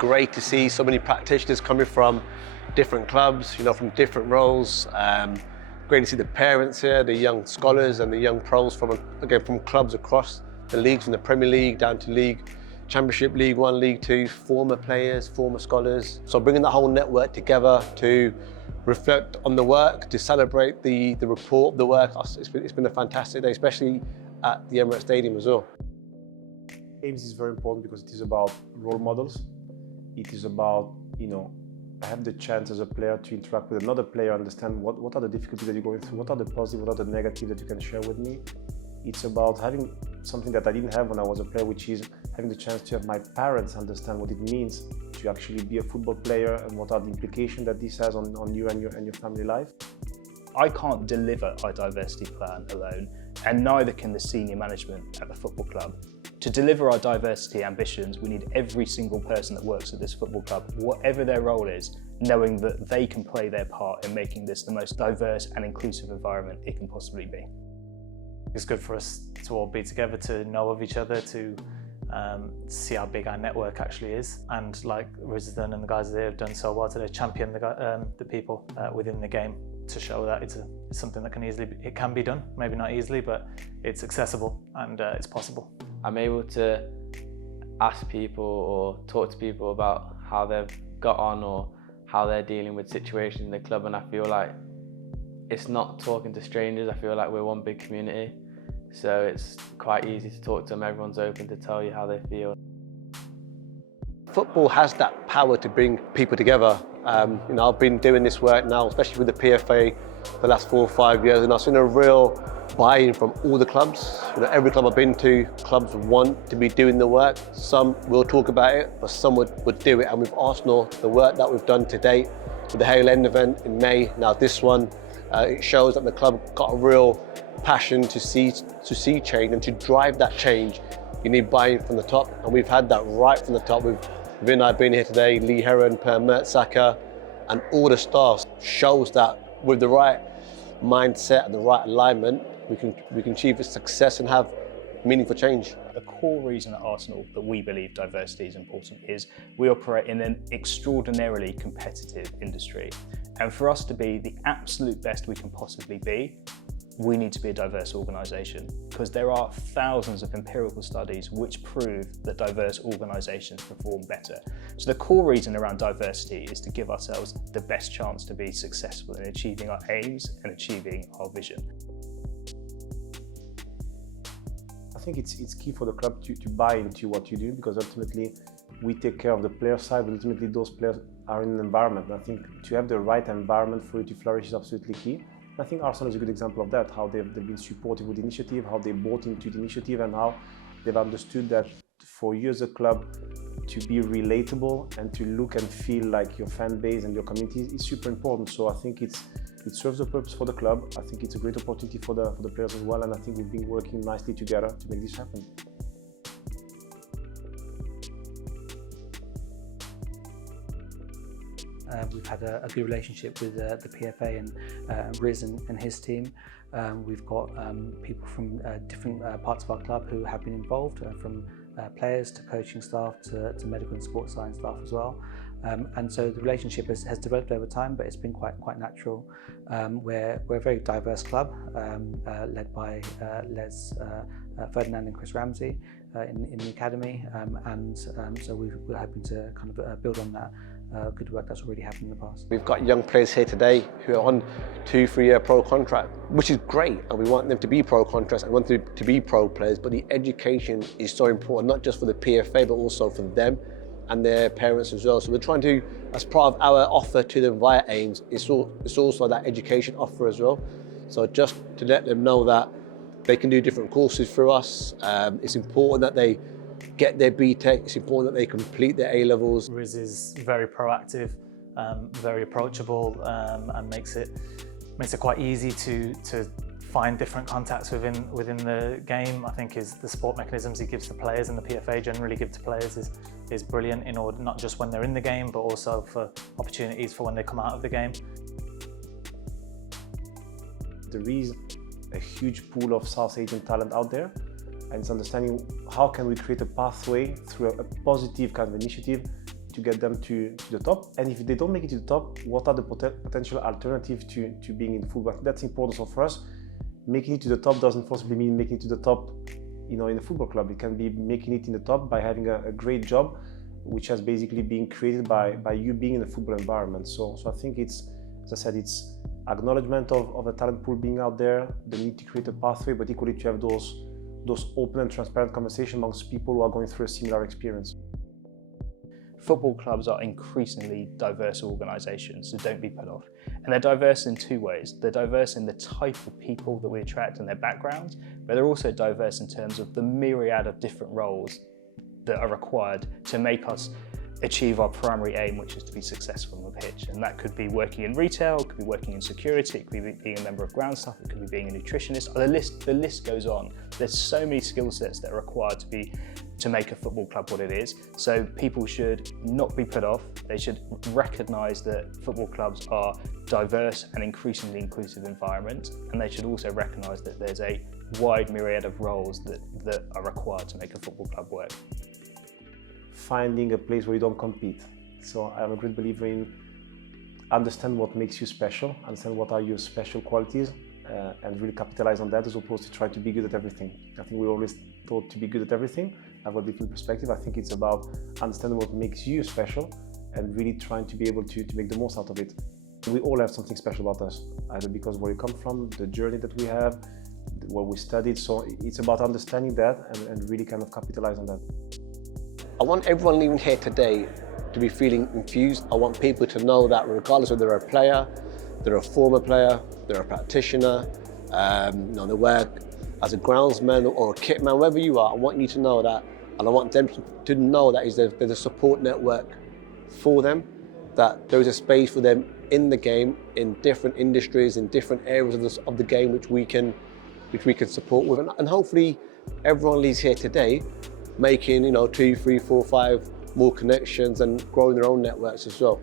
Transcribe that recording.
great to see so many practitioners coming from different clubs, from different roles. Great to see the parents here, the young scholars and the young pros from clubs across the leagues, from the Premier League down to League Championship, League One, League Two, former players, former scholars. So bringing the whole network together to reflect on the work, to celebrate the report of the work. It's been a fantastic day, especially at the Emirates Stadium as well. Games is very important because it is about role models. It is about, I have the chance as a player to interact with another player, understand what are the difficulties that you're going through, what are the positive, what are the negative that you can share with me. It's about having something that I didn't have when I was a player, which is having the chance to have my parents understand what it means to actually be a football player and what are the implications that this has on you and your family life. I can't deliver a diversity plan alone, and neither can the senior management at the football club. To deliver our diversity ambitions, we need every single person that works at this football club, whatever their role is, knowing that they can play their part in making this the most diverse and inclusive environment it can possibly be. It's good for us to all be together, to know of each other, to see how big our network actually is. And like Rizdan and the guys there have done so well today, champion the people within the game to show that it's something that it can be done, maybe not easily, but it's accessible and it's possible. I'm able to ask people or talk to people about how they've got on or how they're dealing with situations in the club, and I feel like it's not talking to strangers. I feel like we're one big community, so it's quite easy to talk to them. Everyone's open to tell you how they feel. Football has that power to bring people together. I've been doing this work now, especially with the PFA, for the last 4 or 5 years, and I've seen a real buy-in from all the clubs. Every club I've been to, clubs want to be doing the work. Some will talk about it, but some would do it. And with Arsenal, the work that we've done to date, with the Hale End event in May, now this one, it shows that the club got a real passion to see change, and to drive that change, you need buy-in from the top, and we've had that right from the top. With Vin, I've been here today, Lee Heron, Per Mertesacker, and all the staff shows that with the right mindset and the right alignment, we can achieve success and have meaningful change. The core reason at Arsenal that we believe diversity is important is we operate in an extraordinarily competitive industry. And for us to be the absolute best we can possibly be, we need to be a diverse organisation, because there are thousands of empirical studies which prove that diverse organisations perform better. So the core reason around diversity is to give ourselves the best chance to be successful in achieving our aims and achieving our vision. I think it's key for the club to buy into what you do, because ultimately we take care of the player side, but ultimately those players are in an environment. And I think to have the right environment for you to flourish is absolutely key. I think Arsenal is a good example of that, how they've been supportive with the initiative, how they bought into the initiative, and how they've understood that for you as a club to be relatable and to look and feel like your fan base and your community is super important. So I think it serves the purpose for the club. I think it's a great opportunity for the players as well, and I think we've been working nicely together to make this happen. We've had a good relationship with the PFA and Riz and his team. We've got people from different parts of our club who have been involved, from players to coaching staff to medical and sports science staff as well. And so the relationship has developed over time, but it's been quite natural. We're a very diverse club, led by Les Ferdinand and Chris Ramsey in the academy, so we're hoping to kind of build on that good work that's already happened in the past. We've got young players here today who are on 2-3 year pro contract, which is great, and we want them to be pro contracts and want them to be pro players, but the education is so important, not just for the PFA, but also for them and their parents as well. So we're trying to, as part of our offer to them via AIMS, it's also that education offer as well. So just to let them know that they can do different courses through us. It's important that they get their BTEC, it's important that they complete their A-levels. Riz is very proactive, very approachable, and makes it quite easy to find different contacts within the game. I think the support mechanisms he gives to players, and the PFA generally give to players, is brilliant, in order not just when they're in the game, but also for opportunities for when they come out of the game. There is a huge pool of South Asian talent out there, and it's understanding how can we create a pathway through a positive kind of initiative to get them to the top? And if they don't make it to the top, what are the potential alternatives to being in football? That's important. So for us, making it to the top doesn't possibly mean making it to the top, in a football club. It can be making it in the top by having a great job, which has basically been created by you being in a football environment. So I think it's, as I said, it's acknowledgement of a talent pool being out there, the need to create a pathway, but equally to have those open and transparent conversations amongst people who are going through a similar experience. Football clubs are increasingly diverse organisations, so don't be put off. And they're diverse in two ways. They're diverse in the type of people that we attract and their backgrounds, but they're also diverse in terms of the myriad of different roles that are required to make us achieve our primary aim, which is to be successful on the pitch. And that could be working in retail, it could be working in security, it could be being a member of ground staff, it could be being a nutritionist. The list goes on. There's so many skill sets that are required to make a football club what it is. So people should not be put off. They should recognise that football clubs are diverse and increasingly inclusive environments, and they should also recognise that there's a wide myriad of roles that are required to make a football club work. Finding a place where you don't compete. So I'm a great believer in understand what makes you special, understand what are your special qualities, and really capitalize on that, as opposed to try to be good at everything. I think we're always taught to be good at everything. I've got a different perspective. I think it's about understanding what makes you special and really trying to be able to make the most out of it. We all have something special about us, either because where we come from, the journey that we have, what we studied. So it's about understanding that and really kind of capitalize on that. I want everyone leaving here today to be feeling infused. I want people to know that regardless of whether they're a player, they're a former player, they're a practitioner, they work as a groundsman or a kitman, wherever you are, I want you to know that, and I want them to know that there's a support network for them, that there is a space for them in the game, in different industries, in different areas of the game which we can support with. And hopefully everyone leaves here today making 2, 3, 4, 5 more connections and growing their own networks as well.